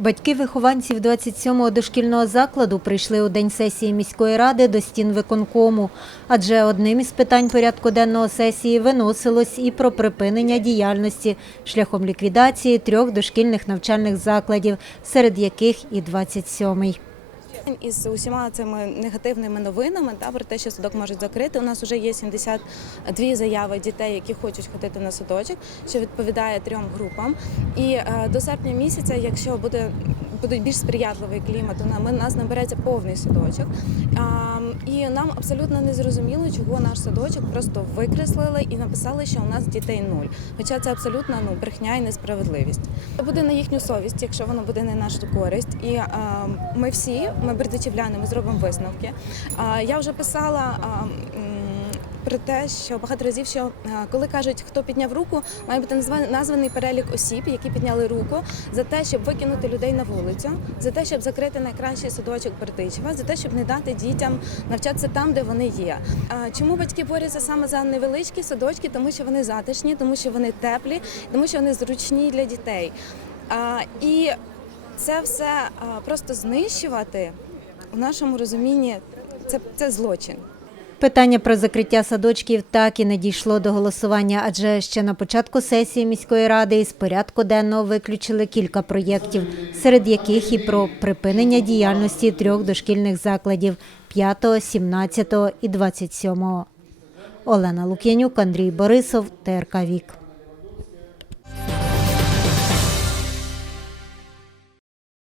Батьки вихованців 27-го дошкільного закладу прийшли у день сесії міської ради до стін виконкому, адже одним із питань порядку денного сесії виносилось і про припинення діяльності шляхом ліквідації трьох дошкільних навчальних закладів, серед яких і 27-й. Із усіма цими негативними новинами та про те, що садок можуть закрити. У нас вже є 72 заяви дітей, які хочуть ходити на садочок, що відповідає трьом групам. І е, до серпня місяця, якщо буде будуть більш сприятливий клімат, то на нас набереться повний садочок. А, і нам абсолютно не зрозуміло, чого наш садочок просто викреслили і написали, що у нас дітей нуль. Хоча це абсолютно ну брехня і несправедливість. Це буде на їхню совість, якщо воно буде не на нашу користь. І а, ми всі, ми бердичівляни, ми зробимо висновки. А, я вже писала. А, про те, що багато разів, що коли кажуть, хто підняв руку, має бути названий перелік осіб, які підняли руку за те, щоб викинути людей на вулицю, за те, щоб закрити найкращий садочок Бердичева, за те, щоб не дати дітям навчатися там, де вони є. Чому батьки борються саме за невеличкі садочки? Тому що вони затишні, тому що вони теплі, тому що вони зручні для дітей. І це все просто знищувати в нашому розумінні це, це злочин. Питання про закриття садочків так і не дійшло до голосування, адже ще на початку сесії міської ради із порядку денного виключили кілька проєктів, серед яких і про припинення діяльності трьох дошкільних закладів 5, 17 і 27. Олена Лук'янюк, Андрій Борисов, ТРК Вік.